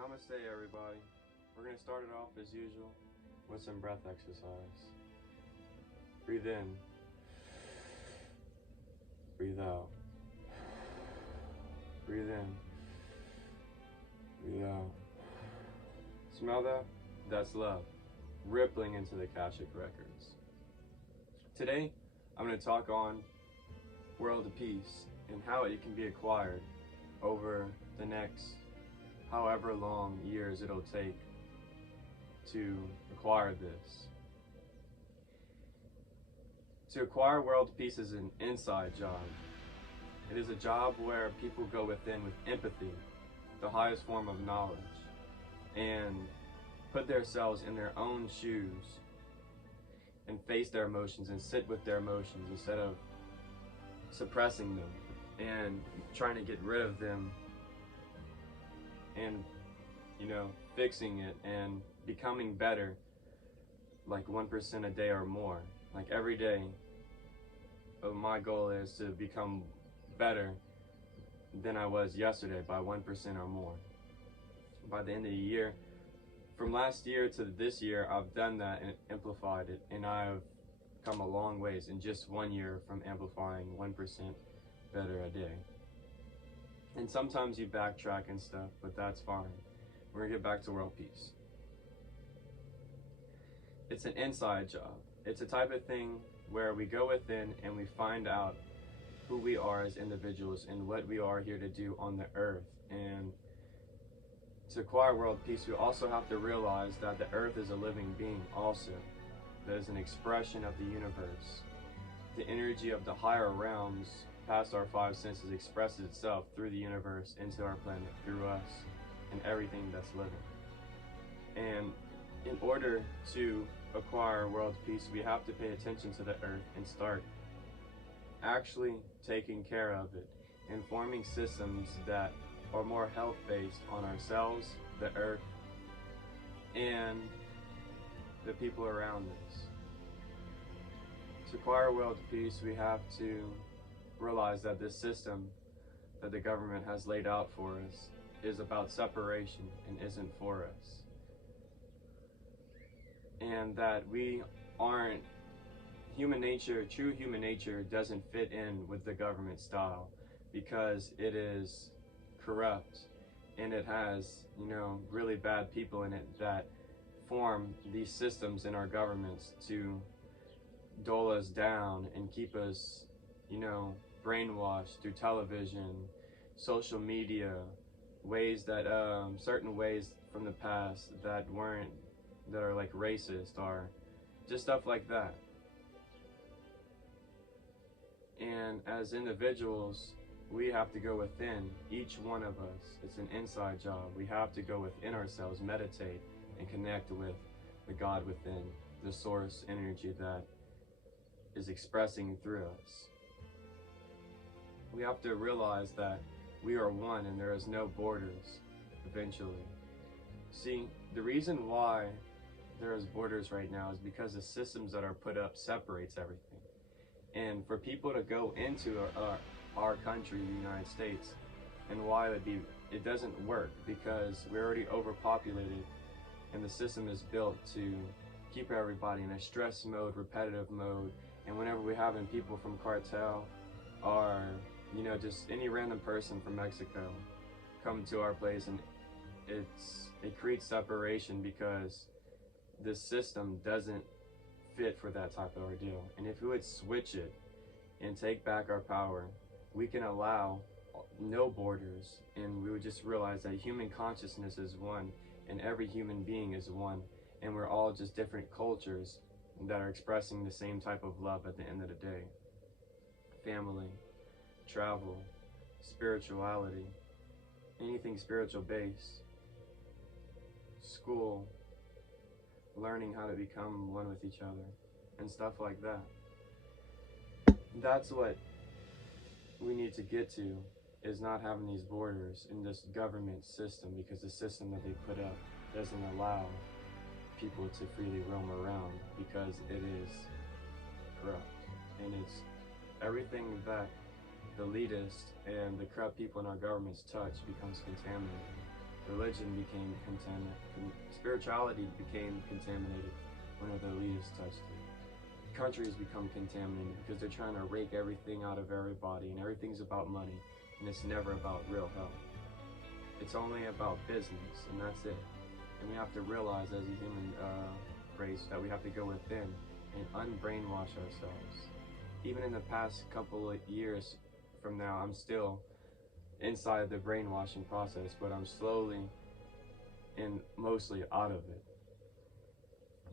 Namaste, everybody. We're going to start it off as usual with some breath exercise. Breathe in, breathe out, breathe in, breathe out. Smell that? That's love, rippling into the Akashic records. Today, I'm going to talk on world peace and how it can be acquired over the next however long years it'll take to acquire this. To acquire world peace is an inside job. It is a job where people go within with empathy, the highest form of knowledge, and put themselves in their own shoes and face their emotions and sit with their emotions instead of suppressing them and trying to get rid of them and, fixing it and becoming better, like 1% a day or more. Like every day, my goal is to become better than I was yesterday by 1% or more. By the end of the year, from last year to this year, I've done that and amplified it, and I've come a long ways in just 1 year from amplifying 1% better a day. And sometimes you backtrack and stuff, but that's fine. We're gonna get back to world peace. It's an inside job. It's a type of thing where we go within and we find out who we are as individuals and what we are here to do on the earth. And to acquire world peace, we also have to realize that the earth is a living being also. That is an expression of the universe. The energy of the higher realms past our five senses expresses itself through the universe into our planet, through us, and everything that's living. And in order to acquire world peace, we have to pay attention to the earth and start actually taking care of it and forming systems that are more health-based on ourselves, the earth, and the people around us. To acquire world peace, we have to realize that this system that the government has laid out for us is about separation and isn't for us. And that we aren't, human nature, true human nature doesn't fit in with the government style because it is corrupt and it has, really bad people in it that form these systems in our governments to dull us down and keep us, brainwashed through television, social media, ways that, certain ways from the past that are like racist or just stuff like that. And as individuals, we have to go within, each one of us. It's an inside job. We have to go within ourselves, meditate, and connect with the God within, the source energy that is expressing through us. We have to realize that we are one and there is no borders eventually. See, the reason why there is borders right now is because the systems that are put up separates everything. And for people to go into our country, the United States, and why it doesn't work because we're already overpopulated and the system is built to keep everybody in a stress mode, repetitive mode. And whenever we're having people from cartel or, just any random person from Mexico come to our place, and it creates separation because the system doesn't fit for that type of ordeal. And if we would switch it and take back our power, we can allow no borders, and we would just realize that human consciousness is one and every human being is one, and we're all just different cultures that are expressing the same type of love at the end of the day. Family, travel, spirituality, anything spiritual based, school, learning how to become one with each other, and stuff like that. That's what we need to get to, is not having these borders in this government system, because the system that they put up doesn't allow people to freely roam around because it is corrupt. And it's everything that the elitists and the corrupt people in our governments touch becomes contaminated. Religion became contaminated. Spirituality became contaminated when the elitists touched it. Countries become contaminated because they're trying to rake everything out of everybody, and everything's about money, and it's never about real health. It's only about business, and that's it. And we have to realize as a human race that we have to go within and unbrainwash ourselves. Even in the past couple of years from now, I'm still inside the brainwashing process, but I'm slowly and mostly out of it,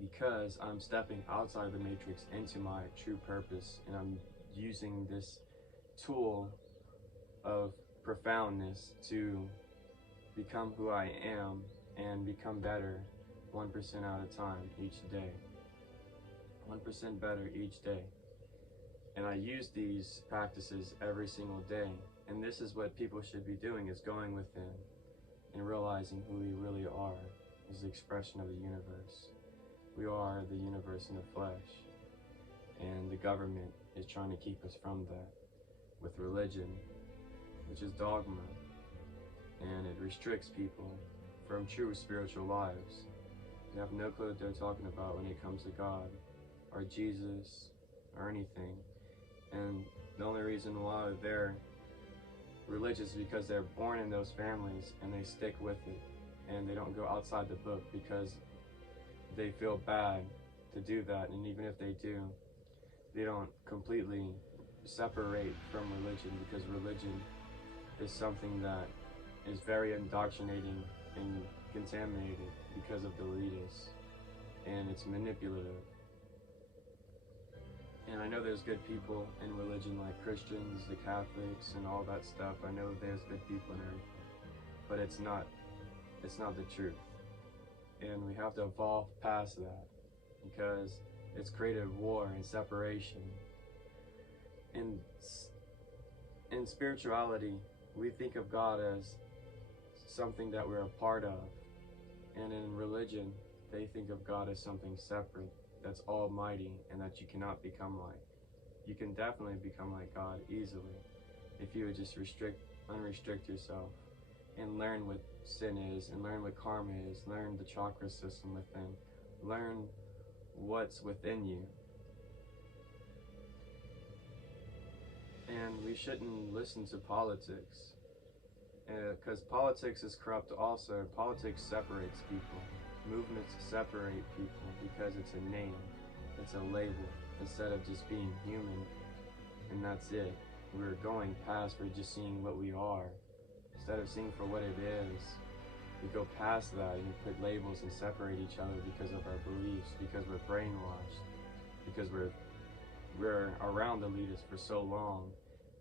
because I'm stepping outside the matrix into my true purpose, and I'm using this tool of profoundness to become who I am and become better 1% at a time each day. 1% better each day. And I use these practices every single day. And this is what people should be doing, is going within and realizing who we really are as the expression of the universe. We are the universe in the flesh. And the government is trying to keep us from that with religion, which is dogma. And it restricts people from true spiritual lives. They have no clue what they're talking about when it comes to God or Jesus or anything. And the only reason why they're religious is because they're born in those families and they stick with it, and they don't go outside the book because they feel bad to do that. And even if they do, they don't completely separate from religion, because religion is something that is very indoctrinating and contaminated because of the elitists, and it's manipulative. And I know there's good people in religion, like Christians, the Catholics, and all that stuff. I know there's good people in everything, but it's not the truth. And we have to evolve past that, because it's created war and separation. In spirituality, we think of God as something that we're a part of. And in religion, they think of God as something separate, that's almighty, and that you cannot become like. You can definitely become like God easily if you would just unrestrict yourself and learn what sin is, and learn what karma is, learn the chakra system within, learn what's within you. And we shouldn't listen to politics, because politics is corrupt also. Politics separates people. Movements separate people because it's a name, it's a label, instead of just being human, and that's it. We're going past, we're just seeing what we are. Instead of seeing for what it is, we go past that and put labels and separate each other because of our beliefs, because we're brainwashed, because we're around the elitists for so long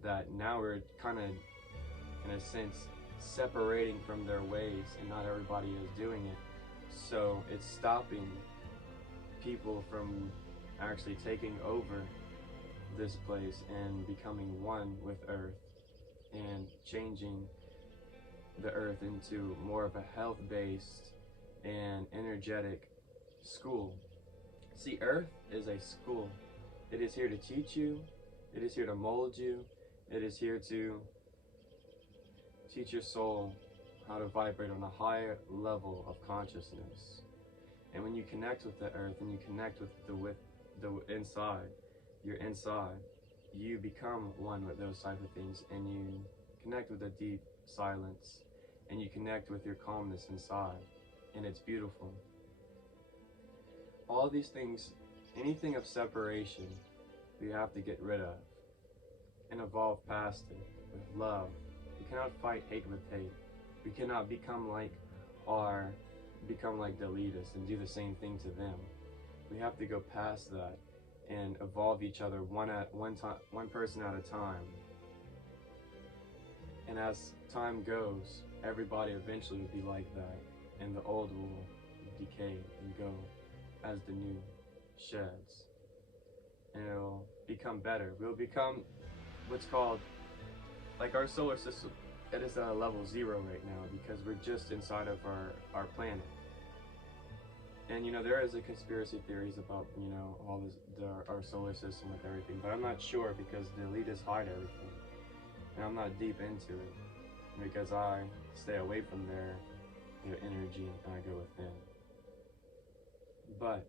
that now we're kind of, in a sense, separating from their ways, and not everybody is doing it. So it's stopping people from actually taking over this place and becoming one with Earth, and changing the Earth into more of a health-based and energetic school. See, Earth is a school. It is here to teach you. It is here to mold you. It is here to teach your soul how to vibrate on a higher level of consciousness. And when you connect with the Earth, and you connect with the inside, you're inside, you become one with those type of things, and you connect with the deep silence, and you connect with your calmness inside, and it's beautiful. All these things, anything of separation, we have to get rid of and evolve past it with love. We cannot fight hate with hate. We cannot become like the elitists and do the same thing to them. We have to go past that and evolve each other one person at a time. And as time goes, everybody eventually will be like that, and the old will decay and go as the new sheds, and it'll become better. We'll become what's called, like, our solar system. It is at level 0 right now, because we're just inside of our planet. And you know, there is a conspiracy theories about, you know, all this, our solar system with everything, but I'm not sure, because the elitists hide everything, and I'm not deep into it, because I stay away from there their energy, and I go within. But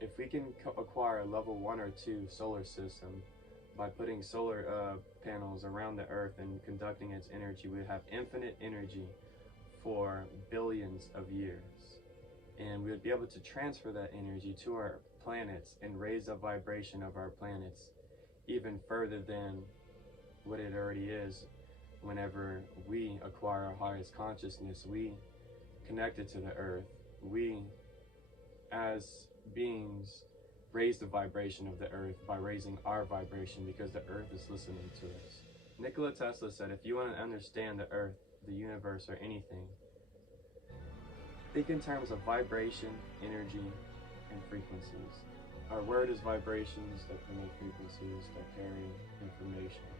if we can acquire a level 1 or 2 solar system by putting solar panels around the earth and conducting its energy, we have infinite energy for billions of years. And we would be able to transfer that energy to our planets and raise the vibration of our planets even further than what it already is. Whenever we acquire our highest consciousness, we connected to the earth, we as beings raise the vibration of the earth by raising our vibration, because the earth is listening to us. Nikola Tesla said, if you want to understand the earth, the universe, or anything, think in terms of vibration, energy, and frequencies. Our word is vibrations that promote frequencies that carry information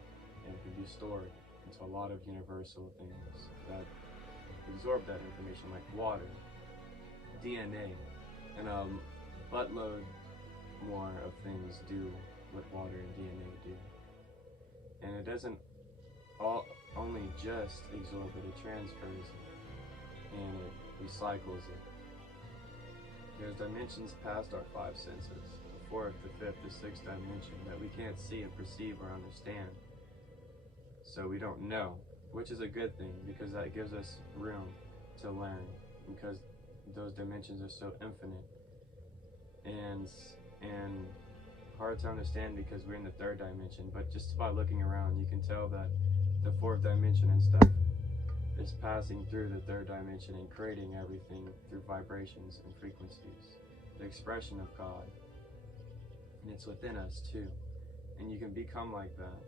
and can be stored into a lot of universal things that absorb that information, like water, DNA, and a buttload more of things do what water and DNA do. And it doesn't only just absorb it, it transfers it, and it recycles it. There's dimensions past our 5 senses, the 4th, the 5th, the 6th dimension, that we can't see and perceive or understand. So we don't know, which is a good thing, because that gives us room to learn, because those dimensions are so infinite and hard to understand, because we're in the 3rd dimension. But just by looking around, you can tell that the 4th dimension and stuff is passing through the 3rd dimension and creating everything through vibrations and frequencies, the expression of God. And it's within us too, and you can become like that.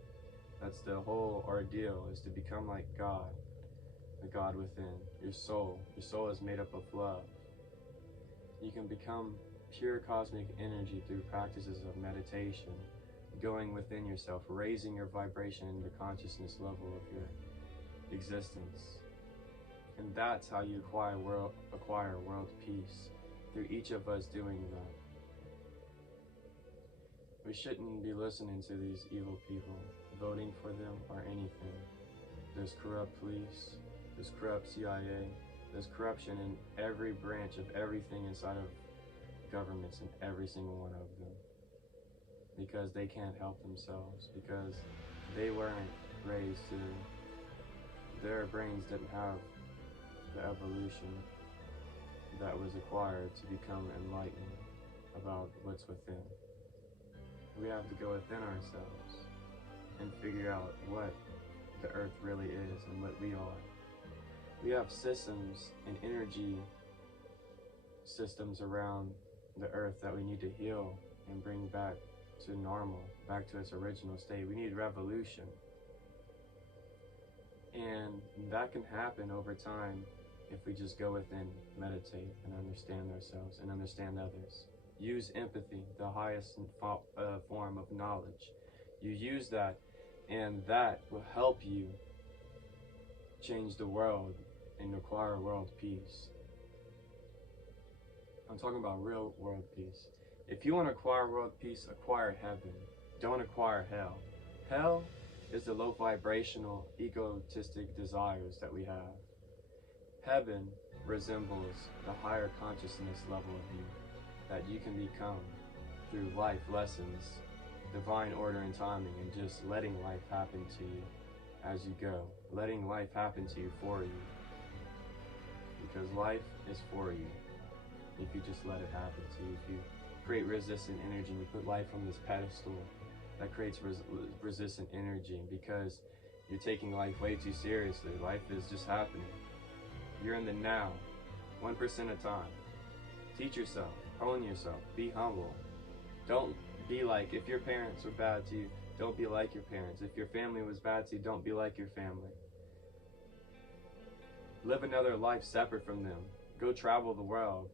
That's the whole ordeal, is to become like God, the God within. Your soul is made up of love. You can become pure cosmic energy through practices of meditation, going within yourself, raising your vibration and the consciousness level of your existence. And that's how you acquire world peace, through each of us doing that. We shouldn't be listening to these evil people, voting for them or anything. There's corrupt police, there's corrupt CIA, there's corruption in every branch of everything inside of governments, in every single one of them. Because they can't help themselves, because they weren't raised to, their brains didn't have the evolution that was acquired to become enlightened about what's within. We have to go within ourselves and figure out what the earth really is and what we are. We have systems and energy systems around the earth that we need to heal and bring back to normal, back to its original state. We need revolution. And that can happen over time if we just go within, meditate, and understand ourselves and understand others. Use empathy, the highest form of knowledge. You use that, and that will help you change the world and acquire world peace. I'm talking about real world peace. If you want to acquire world peace, acquire heaven. Don't acquire hell. Hell is the low vibrational, egotistic desires that we have. Heaven resembles the higher consciousness level of you that you can become through life lessons, divine order and timing, and just letting life happen to you as you go. Letting life happen to you for you. Because life is for you. If you just let it happen to you, if you create resistant energy and you put life on this pedestal, that creates resistant energy, because you're taking life way too seriously. Life is just happening. You're in the now, 1% of time. Teach yourself, own yourself, be humble. Don't be like, if your parents were bad to you, don't be like your parents. If your family was bad to you, don't be like your family. Live another life separate from them. Go travel the world.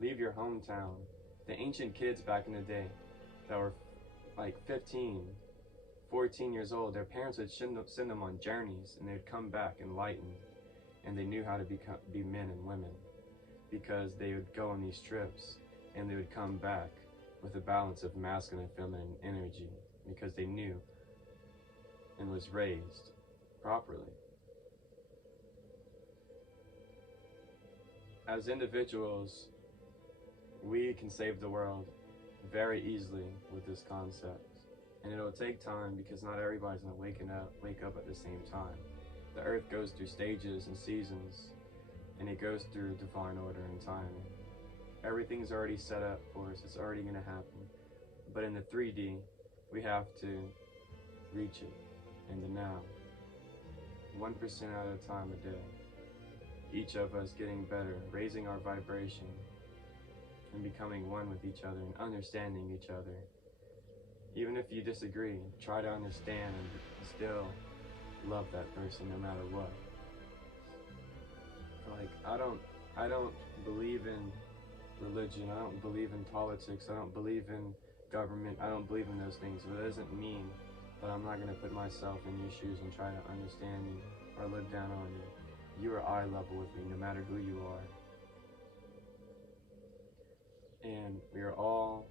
Leave your hometown. The ancient kids back in the day that were like 15, 14 years old, their parents would send them on journeys, and they'd come back enlightened, and they knew how to be men and women, because they would go on these trips and they would come back with a balance of masculine and feminine energy, because they knew and was raised properly. as individuals, we can save the world very easily with this concept. And it'll take time because not everybody's gonna wake up at the same time. The earth goes through stages and seasons, and it goes through divine order and timing. Everything's already set up for us, it's already gonna happen. But in the 3D, we have to reach it in the now. 1% at a time a day. Each of us getting better, raising our vibration, and becoming one with each other and understanding each other. Even if you disagree, try to understand and still love that person no matter what. Like, I don't believe in religion, I don't believe in politics, I don't believe in government, I don't believe in those things, but it doesn't mean that I'm not going to put myself in your shoes and try to understand you or look down on you. You are eye level with me, no matter who you are. And we are all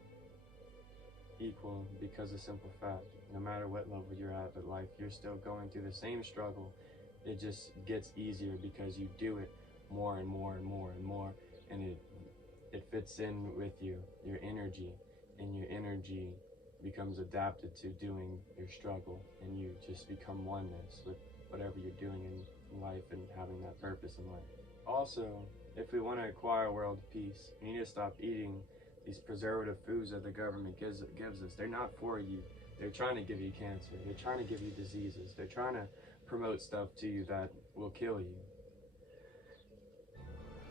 equal because of simple fact. No matter what level you're at in life, you're still going through the same struggle. It just gets easier because you do it more and more and more and more, and it fits in with you, your energy, and your energy becomes adapted to doing your struggle, and you just become oneness with whatever you're doing in life and having that purpose in life. Also, if we want to acquire world peace, we need to stop eating these preservative foods that the government gives us. They're not for you. They're trying to give you cancer. They're trying to give you diseases. They're trying to promote stuff to you that will kill you.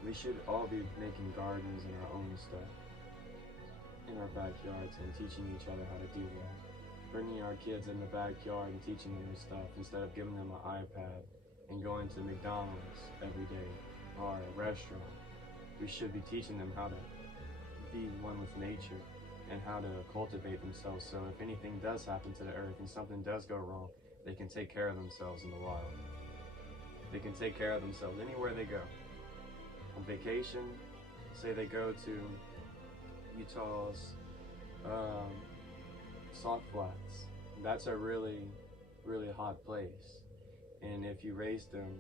We should all be making gardens and our own stuff in our backyards and teaching each other how to do that. Bringing our kids in the backyard and teaching them this stuff instead of giving them an iPad and going to McDonald's every day or a restaurant. We should be teaching them how to be one with nature and how to cultivate themselves, so if anything does happen to the earth and something does go wrong, they can take care of themselves in the wild. They can take care of themselves anywhere they go. On vacation, say they go to Utah's Salt Flats. That's a really, really hot place. And if you raise them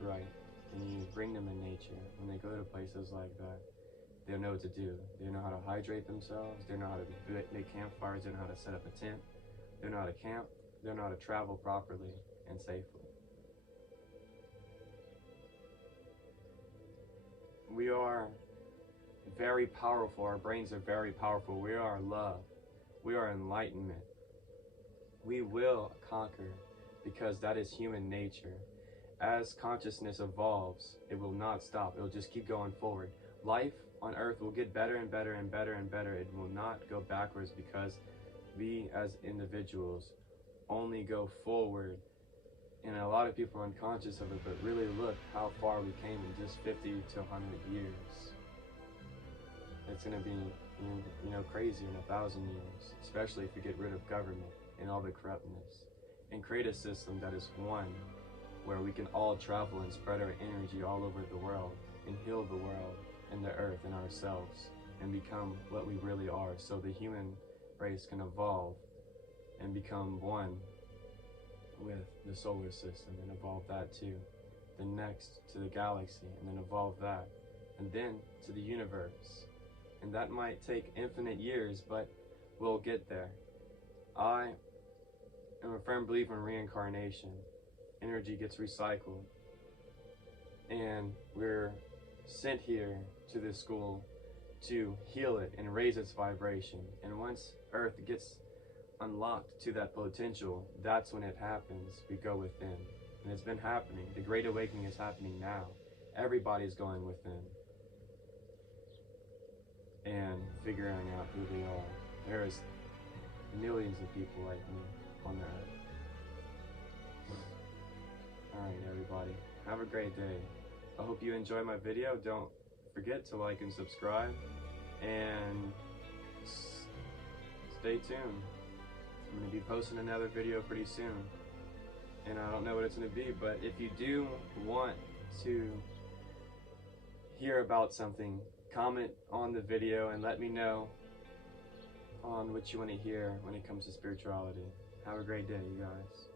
right and you bring them in nature, when they go to places like that, they'll know what to do. They know how to hydrate themselves. They know how to make campfires. They know how to set up a tent. They know how to camp. They know how to travel properly and safely. We are very powerful. Our brains are very powerful. We are love. We are enlightenment. We will conquer because that is human nature. As consciousness evolves, it will not stop. It will just keep going forward. Life on earth will get better and better and better and better. It will not go backwards because we as individuals only go forward. And a lot of people are unconscious of it, but really look how far we came in just 50 to 100 years. It's going to be, crazier in 1,000 years, especially if we get rid of government and all the corruptness and create a system that is one, where we can all travel and spread our energy all over the world and heal the world and the earth and ourselves and become what we really are, so the human race can evolve and become one with the solar system and evolve that to the next, to the galaxy, and then evolve that, and then to the universe. And that might take infinite years, but we'll get there. I am a firm believer in reincarnation. Energy gets recycled, and we're sent here to this school to heal it and raise its vibration. And once Earth gets unlocked to that potential, that's when it happens. We go within, and it's been happening. The Great Awakening is happening now. Everybody's going within and figuring out who they are. There's millions of people like me on the earth. Alright everybody, have a great day. I hope you enjoyed my video. Don't forget to like and subscribe, and stay tuned. I'm going to be posting another video pretty soon, and I don't know what it's going to be, but if you do want to hear about something, comment on the video and let me know on what you want to hear when it comes to spirituality. Have a great day, you guys.